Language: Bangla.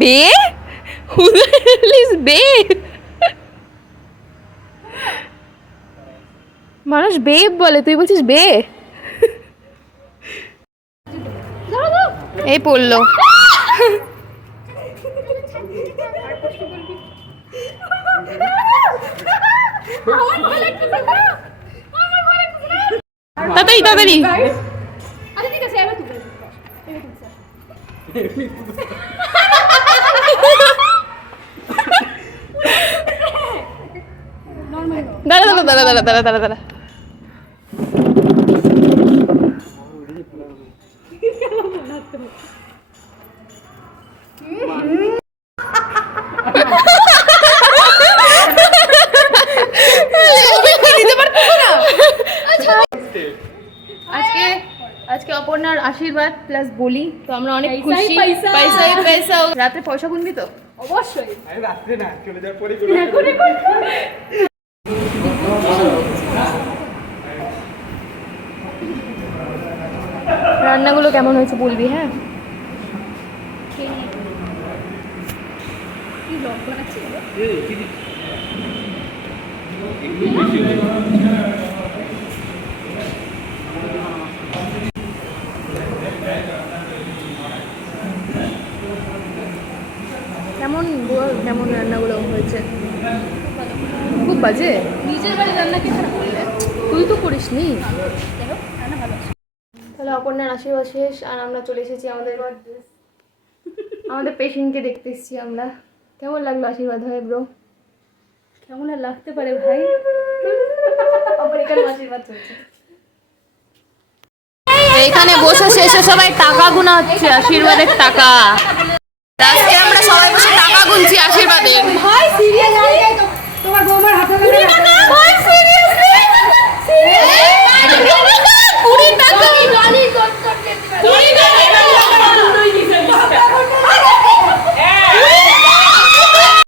বে? ইজ বে? মানুষ বেব বলে তুই বলছিস বে? এই পড়ল। তাড়াতাড়ি তাড়াতাড়ি। দাঁড়া দাঁড়া দাঁড়া দাঁড়া দাঁড়া দাঁড়া দাঁড়া। আজকে আজকে অপর্ণার আশীর্বাদ প্লাস বলি তো আমরা অনেক খুশি। পয়সা। পয়সাই পয়সা রাতে পয়সা গুনবি তো? অবশ্যই রাত্রে না চলে যাওয়ার পরে এখন এখন রান্নাগুলো কেমন হয়েছে বলবি হ্যাঁ? কেমন কেমন রান্নাগুলো হয়েছে? খুব বাজে? নিজের বাড়ি রান্না কি করলে? তুই তো করিস নি দেখো রান্না ভালো আছে তাহলে অপর্ণার আশীর্বাদ শেষ আর আমরা চলে এসেছি আমাদের আমাদের পেশেন্টকে দেখতে এসেছি আমরা। কেমন লাগল আশীর্বাদ হয়ে ব্রো কেমন আর লাগতে পারে ভাই? আবার এখানে আশীর্বাদ চলছে। এখানে বসে শেষে সবাই টাকা গুনা হচ্ছে আশীর্বাদের টাকা। আজকে আমরা সবাই বসে টাকা গুনছি আশীর্বাদের।